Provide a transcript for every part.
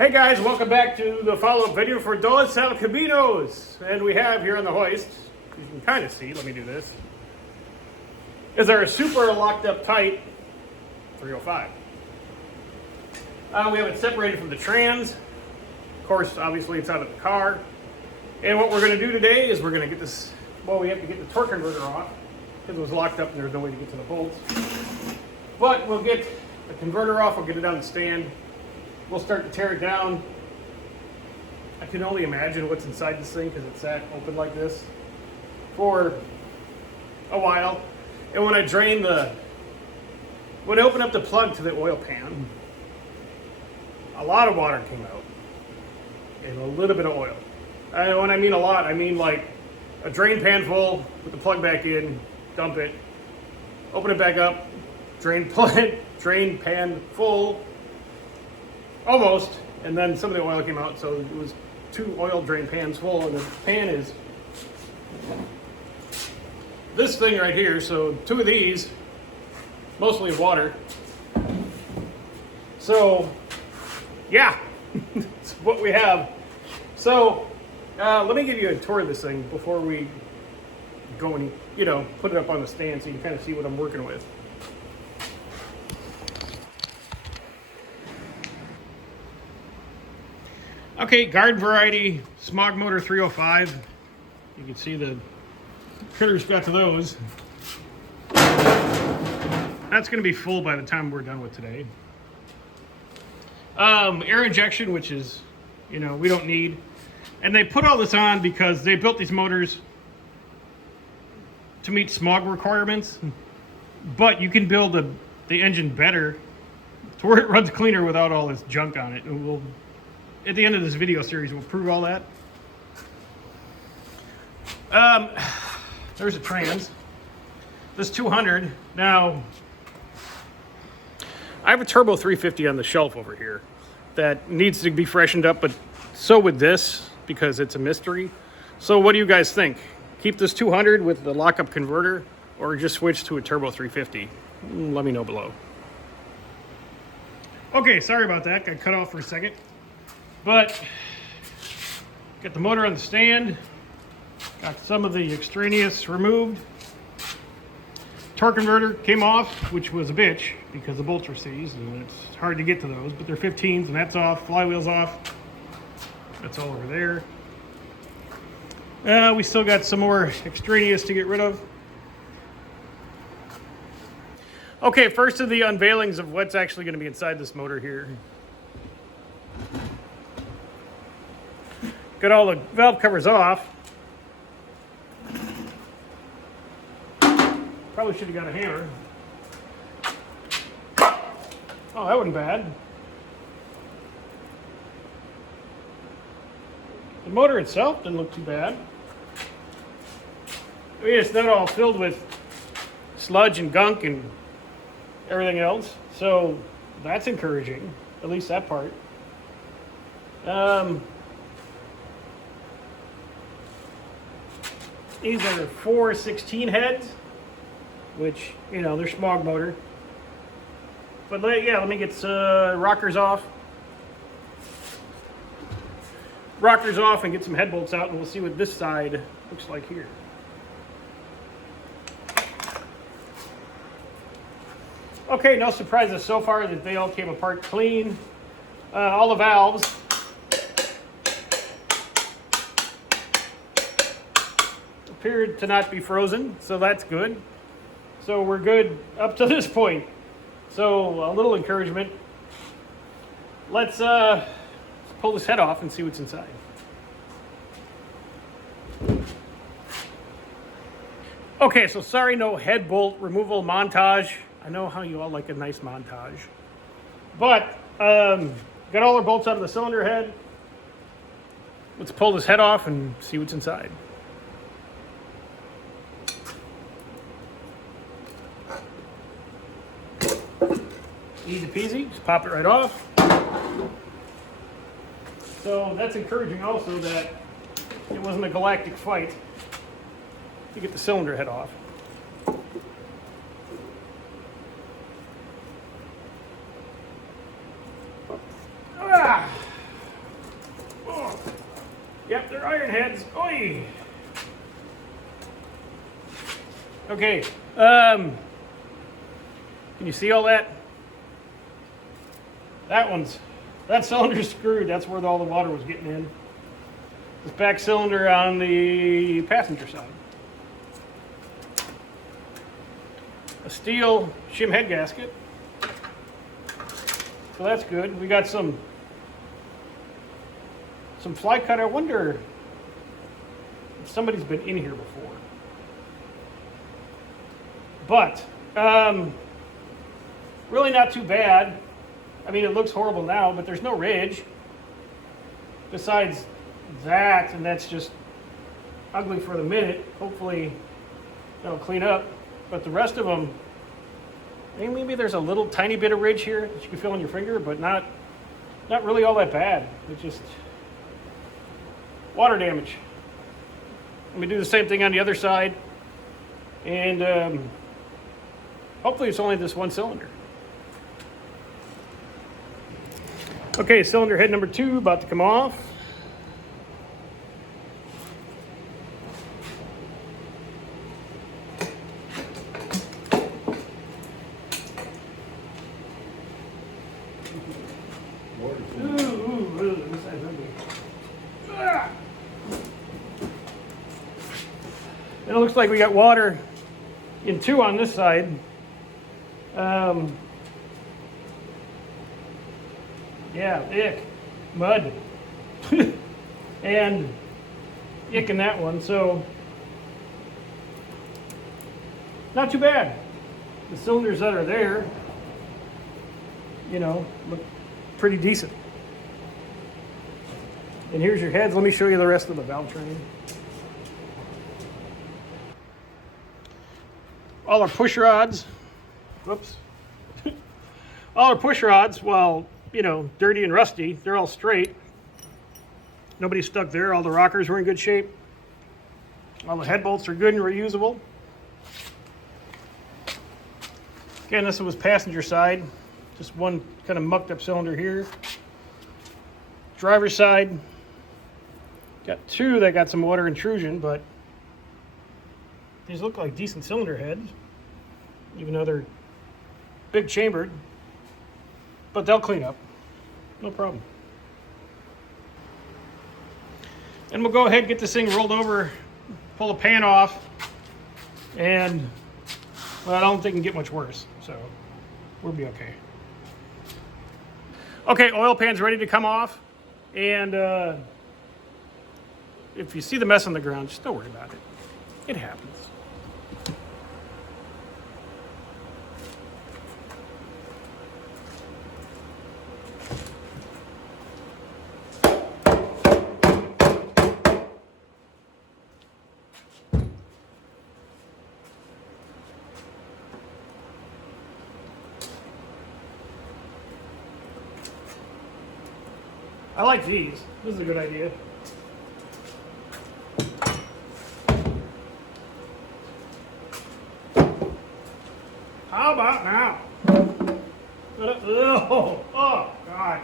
Hey guys, welcome back to the follow-up video for Dos El Caminos. And we have here on the hoist, you can kind of see, let me do this, is our super locked up tight 305. We have it separated from the trans. Of course, obviously it's out of the car. And what we're going to do today is we're going to get this, well, we have to get the torque converter off because it was locked up and there's no way to get to the bolts. But we'll get the converter off, we'll get it on the stand. We'll start to tear it down. I can only imagine what's inside this thing because it's sat open like this for a while. And when I opened up the plug to the oil pan, a lot of water came out and a little bit of oil. And when I mean a lot, I mean like a drain pan full, put the plug back in, dump it, open it back up, drain pan full, almost, and then some of the oil came out, so it was 2 oil drain pans full, and the pan is this thing right here, so 2 of these, mostly water. So, yeah, that's what we have. So, let me give you a tour of this thing before we go and, put it up on the stand so you can kind of see what I'm working with. Okay, garden variety smog motor 305. You can see the critters got to those. That's going to be full by the time we're done with today. Air injection, which is, we don't need. And they put all this on because they built these motors to meet smog requirements. But you can build the engine better to where it runs cleaner without all this junk on it. And we'll, at the end of this video series, we'll prove all that. There's a trans. This 200. Now, I have a Turbo 350 on the shelf over here that needs to be freshened up, but so would this because it's a mystery. So what do you guys think? Keep this 200 with the lockup converter or just switch to a Turbo 350? Let me know below. Okay, sorry about that. Got cut off for a second. But got the motor on the stand, got some of the extraneous removed. Torque converter came off, which was a bitch because the bolts are seized and it's hard to get to those, but they're 15s and that's off, flywheel's off. That's all over there. We still got some more extraneous to get rid of. Okay, first of the unveilings of what's actually going to be inside this motor here. Got all the valve covers off. Probably should have got a hammer. Oh, that wasn't bad. The motor itself didn't look too bad. I mean, it's not all filled with sludge and gunk and everything else, so that's encouraging, at least that part. These are 4 16 heads, which, they're smog motor. But let me get rockers off. Rockers off and get some head bolts out, and we'll see what this side looks like here. Okay, no surprises so far that they all came apart clean. All the valves. Appeared to not be frozen, so that's good. So we're good up to this point. So a little encouragement. Let's pull this head off and see what's inside. Okay, so sorry, no head bolt removal montage. I know how you all like a nice montage. But got all our bolts out of the cylinder head. Let's pull this head off and see what's inside. Easy peasy, just pop it right off. So that's encouraging also that it wasn't a galactic fight to get the cylinder head off. Yep, they're iron heads. Oi! Okay, can you see all that? That cylinder's screwed. That's where all the water was getting in. This back cylinder on the passenger side. A steel shim head gasket. So that's good. We got some fly cut. I wonder if somebody's been in here before. But really not too bad. I mean, it looks horrible now, but there's no ridge. Besides that, and that's just ugly for the minute. Hopefully that'll clean up. But the rest of them, maybe there's a little tiny bit of ridge here that you can feel on your finger, but not really all that bad. It's just water damage. Let me do the same thing on the other side. And hopefully it's only this one cylinder. Okay, cylinder head number 2 about to come off. And it looks like we got water in 2 on this side. Yeah, ick, mud, and ick in that one, so not too bad. The cylinders that are there, you know, look pretty decent. And here's your heads. Let me show you the rest of the valve train. All our push rods, whoops, all our push rods, well, you know, dirty and rusty, they're all straight. Nobody's stuck there. All the rockers were in good shape. All the head bolts are good and reusable. Again, this was passenger side. Just one kind of mucked up cylinder here. Driver's side. Got 2 that got some water intrusion, but these look like decent cylinder heads, even though they're big chambered. But they'll clean up, no problem. And we'll go ahead and get this thing rolled over, pull the pan off, and well, I don't think it can get much worse, so we'll be okay. Okay, oil pan's ready to come off, and if you see the mess on the ground, just don't worry about it. It happens. I like these. This is a good idea. How about now? Oh, oh God.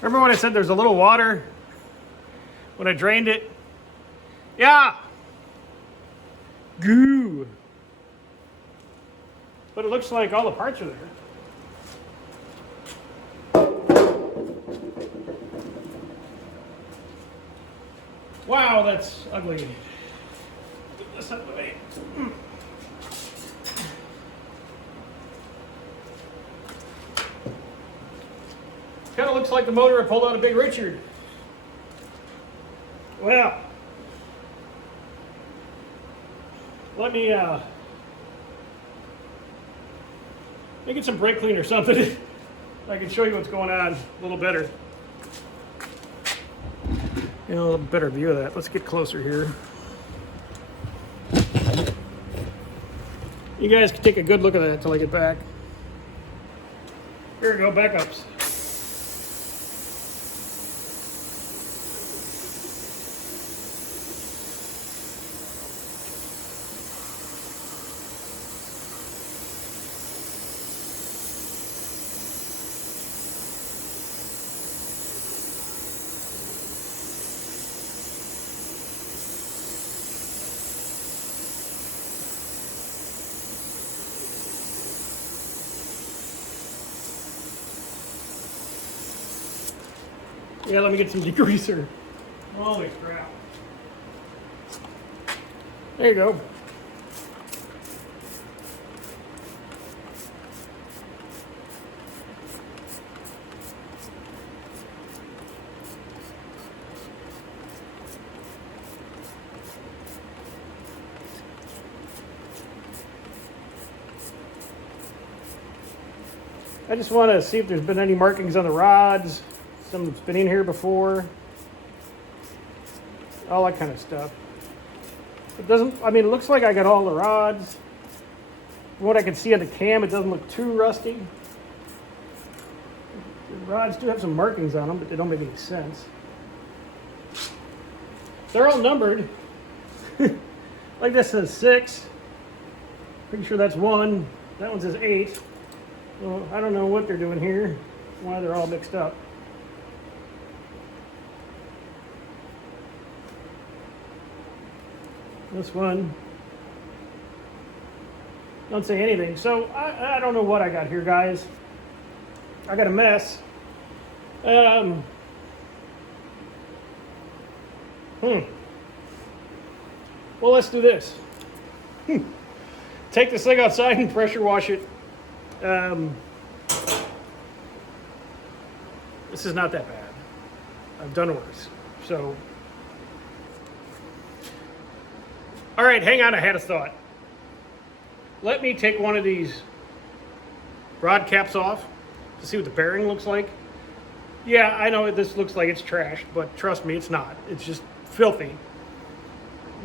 Remember when I said there's a little water when I drained it? Yeah. Goo. But it looks like all the parts are there. Wow, that's ugly. Get this out of the way. Kind of looks like the motor I pulled out of Big Richard. Well, let me get some brake cleaner or something. I can show you what's going on a little better. You know, a little better view of that. Let's get closer here. You guys can take a good look at that until I get back. Here we go, backups. Yeah, let me get some degreaser. Holy crap. There you go. I just want to see if there's been any markings on the rods. Something's been in here before. All that kind of stuff. It doesn't, I mean, it looks like I got all the rods. From what I can see on the cam, it doesn't look too rusty. The rods do have some markings on them, but they don't make any sense. They're all numbered. Like this says 6. Pretty sure that's 1. That one says 8. Well, I don't know what they're doing here, why they're all mixed up. This one don't say anything. So I don't know what I got here, guys. I got a mess. Well, let's do this. Take this thing outside and pressure wash it. This is not that bad. I've done worse. So, all right, hang on, I had a thought. Let me take one of these rod caps off to see what the bearing looks like. Yeah, I know this looks like it's trashed, but trust me, it's not. It's just filthy.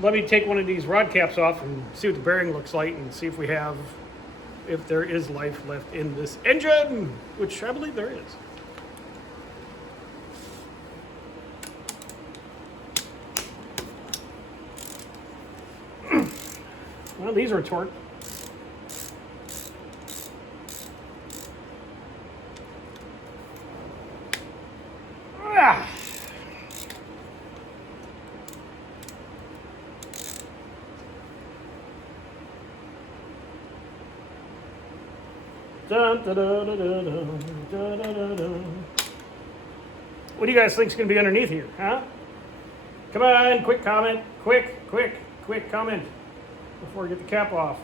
Let me take one of these rod caps off and see what the bearing looks like and see if there is life left in this engine, which I believe there is. Well, these are torqued. Ah. Dun, dun, dun, dun, dun, dun, dun, dun. What do you guys think is going to be underneath here, huh? Come on, quick comment. Quick comment before we get the cap off.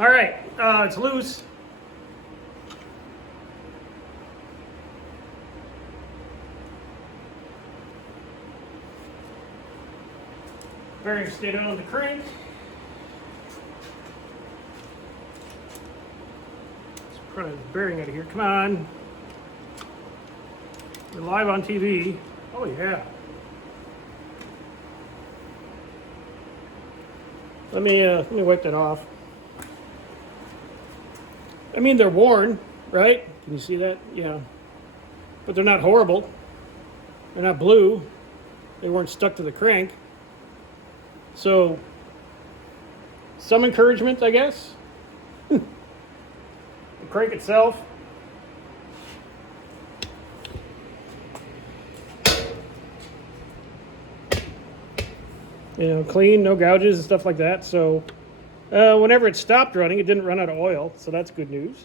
All right, it's loose. Bearing stayed on the crank. Let's pry the bearing out of here. Come on. We're live on TV. Oh yeah. Let me wipe that off. I mean, they're worn, right? Can you see that? Yeah. But they're not horrible. They're not blue. They weren't stuck to the crank. So, some encouragement, I guess. The crank itself. You know, clean, no gouges and stuff like that. So, whenever it stopped running, it didn't run out of oil. So that's good news.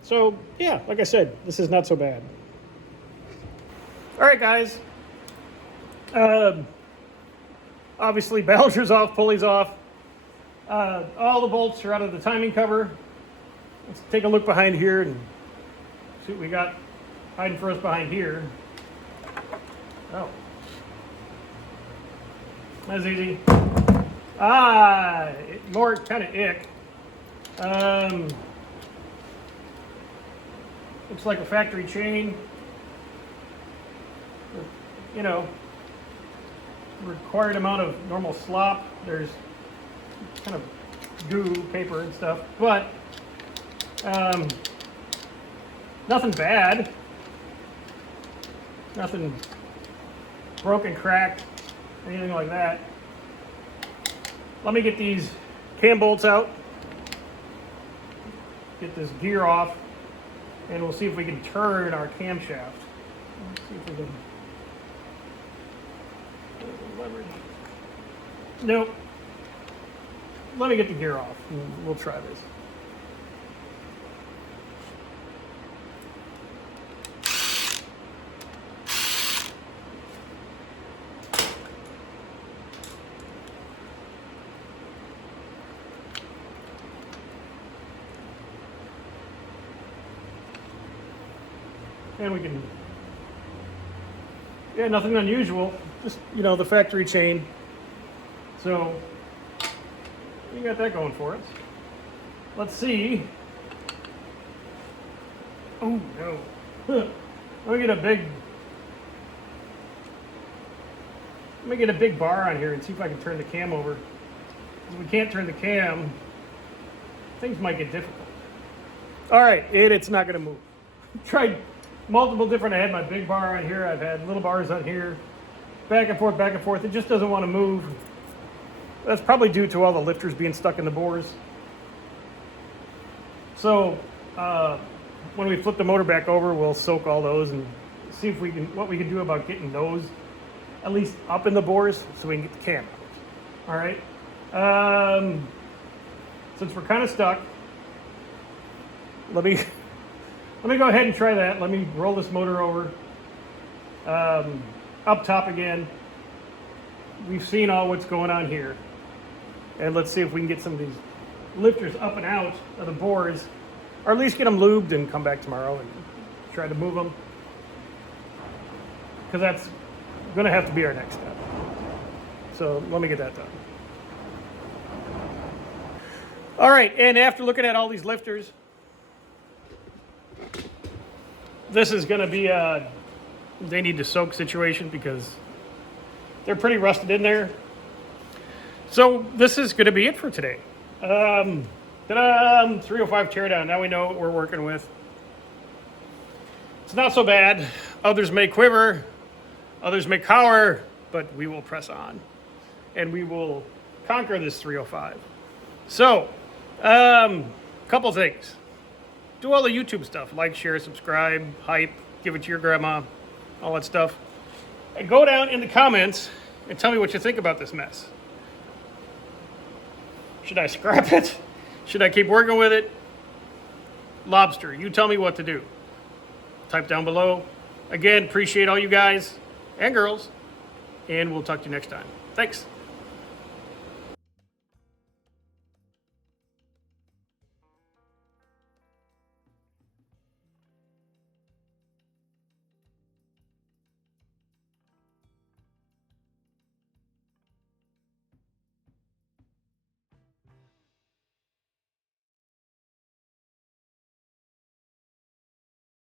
So, yeah, like I said, this is not so bad. All right, guys. Obviously, Balger's off, pulley's off. All the bolts are out of the timing cover. Let's take a look behind here and see what we got hiding for us behind here. Oh. That's easy. More kind of ick. Looks like a factory chain. You know, required amount of normal slop. There's kind of goo, paper and stuff, but nothing bad. Nothing broken, cracked, anything like that. Let me get these cam bolts out, get this gear off, and we'll see if we can turn our camshaft. Let's see if we can. Leverage. Nope. let me get the gear off and we'll try this. And we can, yeah, nothing unusual, just, you know, the factory chain. So, we got that going for us. Let's see. Oh, no. Let me get a big bar on here and see if I can turn the cam over. If we can't turn the cam, things might get difficult. All right, it's not gonna move. Tried multiple different, I had my big bar on here, I've had little bars on here, back and forth, it just doesn't want to move. That's probably due to all the lifters being stuck in the bores. So, when we flip the motor back over, we'll soak all those and see if we can, what we can do about getting those at least up in the bores so we can get the cam out. All right. Since we're kind of stuck, let me go ahead and try that. Let me roll this motor over. Up top again. We've seen all what's going on here. And let's see if we can get some of these lifters up and out of the bores, or at least get them lubed and come back tomorrow and try to move them. Because that's going to have to be our next step. So let me get that done. All right, and after looking at all these lifters, this is going to be a they need to soak situation because they're pretty rusted in there. So this is going to be it for today. 305 teardown. Now we know what we're working with. It's not so bad. Others may quiver, others may cower, but we will press on and we will conquer this 305. So, couple things. Do all the YouTube stuff. Like, share, subscribe, hype, give it to your grandma, all that stuff. And go down in the comments and tell me what you think about this mess. Should I scrap it? Should I keep working with it? Lobster, you tell me what to do. Type down below. Again, appreciate all you guys and girls, and we'll talk to you next time. Thanks.